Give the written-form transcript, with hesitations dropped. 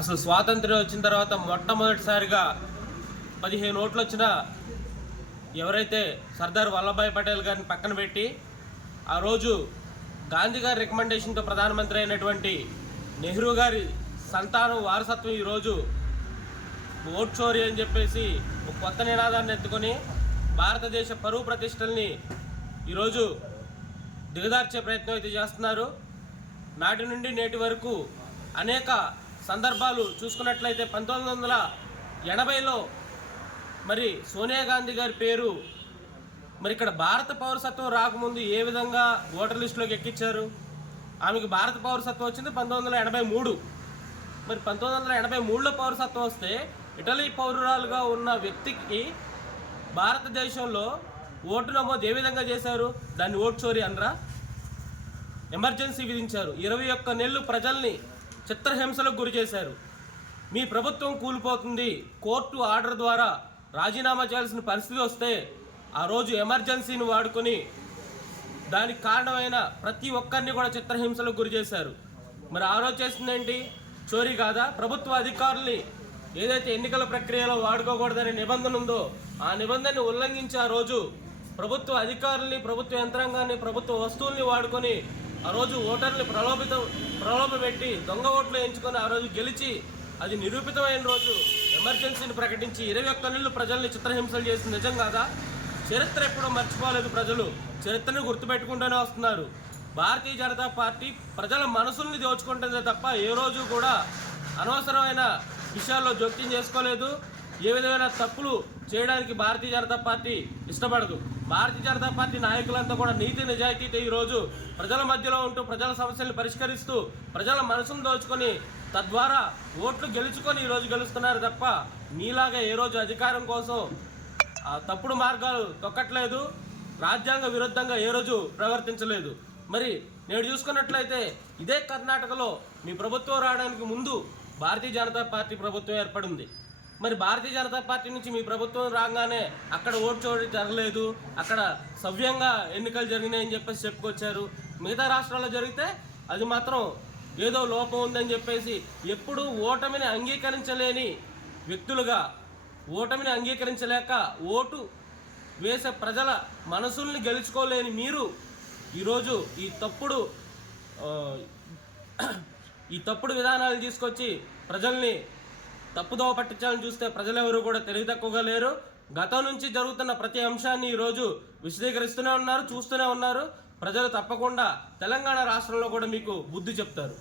అసలు స్వాతంత్ర్యం వచ్చిన తర్వాత మొట్టమొదటిసారిగా 15 ఓట్లు వచ్చిన ఎవరైతే సర్దార్ వల్లభాయ్ పటేల్ గారిని పక్కన పెట్టి ఆ రోజు గాంధీ గారి రికమెండేషన్తో ప్రధానమంత్రి అయినటువంటి నెహ్రూ గారి సంతానం వారసత్వం ఈరోజు ఓట్ చోరీ అని చెప్పేసి ఒక కొత్త నినాదాన్ని ఎత్తుకొని భారతదేశ పరువు ప్రతిష్టల్ని ఈరోజు దిగదార్చే ప్రయత్నం అయితే చేస్తున్నారు. నాటి నుండి నేటి వరకు అనేక సందర్భాలు చూసుకున్నట్లయితే 1980లో మరి సోనియా గాంధీ గారి పేరు మరి ఇక్కడ భారత పౌరసత్వం రాకముందు ఏ విధంగా ఓటర్ లిస్టులోకి ఎక్కించారు. ఆమెకు భారత పౌరసత్వం వచ్చింది 1983. మరి 1983లో పౌరసత్వం వస్తే ఇటలీ పౌరురాలుగా ఉన్న వ్యక్తికి భారతదేశంలో ఓటు నమోదు ఏ విధంగా చేశారు? దాన్ని ఓటు చోరీ అనరా? ఎమర్జెన్సీ విధించారు. 21 నెలలు ప్రజల్ని చిత్రహింసలకు గురి చేశారు. మీ ప్రభుత్వం కూలిపోతుంది, కోర్టు ఆర్డర్ ద్వారా రాజీనామా చేయాల్సిన పరిస్థితి వస్తే ఆ రోజు ఎమర్జెన్సీని వాడుకొని దానికి కారణమైన ప్రతి ఒక్కరిని కూడా చిత్రహింసలకు గురి చేశారు. మరి ఆ రోజు చేసిందేంటి? చోరీ కాదా? ప్రభుత్వ అధికారుల్ని ఏదైతే ఎన్నికల ప్రక్రియలో వాడుకోకూడదనే నిబంధన ఉందో ఆ నిబంధనని ఉల్లంఘించి ఆ రోజు ప్రభుత్వ అధికారుల్ని, ప్రభుత్వ యంత్రాంగాన్ని, ప్రభుత్వ వస్తువుల్ని వాడుకొని ఆ రోజు ఓటర్ని ప్రలోభపెట్టి దొంగ ఓట్లు ఎంచుకొని ఆ రోజు గెలిచి అది నిరూపితమైన రోజు ఎమర్జెన్సీని ప్రకటించి 21 నెలలు ప్రజల్ని చిత్రహింసలు చేసింది నిజం కాదా? చరిత్ర ఎప్పుడూ మర్చిపోలేదు. ప్రజలు చరిత్రను గుర్తుపెట్టుకుంటూనే వస్తున్నారు. భారతీయ జనతా పార్టీ ప్రజల మనసుల్ని దోచుకుంటుందే తప్ప ఏ రోజు కూడా అనవసరమైన విషయాల్లో జోక్యం చేసుకోలేదు. ఏ విధమైన తప్పులు చేయడానికి భారతీయ జనతా పార్టీ ఇష్టపడదు. భారతీయ జనతా పార్టీ నాయకులంతా కూడా నీతి నిజాయితీతో ఈరోజు ప్రజల మధ్యలో ఉంటూ ప్రజల సమస్యలను పరిష్కరిస్తూ ప్రజల మనసును దోచుకొని తద్వారా ఓట్లు గెలుచుకొని ఈరోజు గెలుస్తున్నారు తప్ప మీలాగా ఏ రోజు అధికారం కోసం తప్పుడు మార్గాలు తొక్కట్లేదు. రాజ్యాంగ విరుద్ధంగా ఏ రోజు ప్రవర్తించలేదు. మరి నేడు చూసుకున్నట్లయితే ఇదే కర్ణాటకలో మీ ప్రభుత్వం రావడానికి ముందు భారతీయ జనతా పార్టీ ప్రభుత్వం ఏర్పడింది. మరి భారతీయ జనతా పార్టీ నుంచి మీ ప్రభుత్వం రాగానే అక్కడ ఓటు చోరీ జరగలేదు, అక్కడ సవ్యంగా ఎన్నికలు జరిగినాయని చెప్పేసి చెప్పుకొచ్చారు. మిగతా రాష్ట్రాల్లో జరిగితే అది మాత్రం ఏదో లోపం ఉందని చెప్పేసి ఎప్పుడు ఓటమిని అంగీకరించలేని వ్యక్తులుగా, ఓటమిని అంగీకరించలేక ఓటు వేసే ప్రజల మనసుల్ని గెలుచుకోలేని మీరు ఈరోజు ఈ తప్పుడు విధానాలను తీసుకొచ్చి ప్రజల్ని తప్పుదోవ పట్టించాలని చూస్తే ప్రజలెవరూ కూడా తెలివి తక్కువగా లేరు. గతం నుంచి జరుగుతున్న ప్రతి అంశాన్ని ఈరోజు విశదీకరిస్తూనే ఉన్నారు, చూస్తూనే ఉన్నారు. ప్రజలు తప్పకుండా తెలంగాణ రాష్ట్రంలో కూడా మీకు బుద్ధి చెప్తారు.